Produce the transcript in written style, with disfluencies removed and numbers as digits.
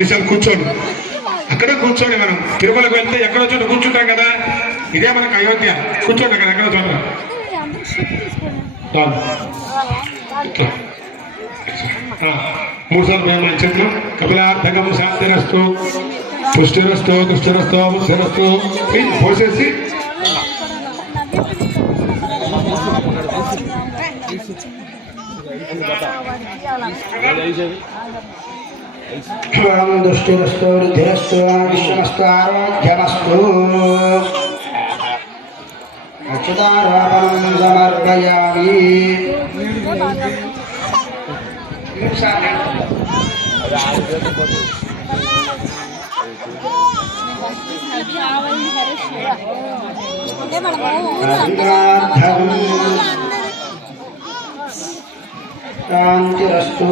కూర్చోండి, అక్కడే కూర్చోండి. మనం తిరుమలకు వెళ్తే ఎక్కడో చోట కూర్చుంటాం కదా, ఇదే మనకు అయోధ్య. కూర్చోండి అక్కడ ఎక్కడో చోట. మూడు సార్లు మేము చెట్లు కపిలార్థకం శాంతిరస్తు పుష్టిరస్తు దుష్టిరస్తు బుద్ధిరస్తు పోసేసి दुष्टिरस्तु वृद्धिरस्तु विश्वमस्तु आरोग्यमस्तु अच्युतार्पणं समर्पयामि। शान्तिरस्तु।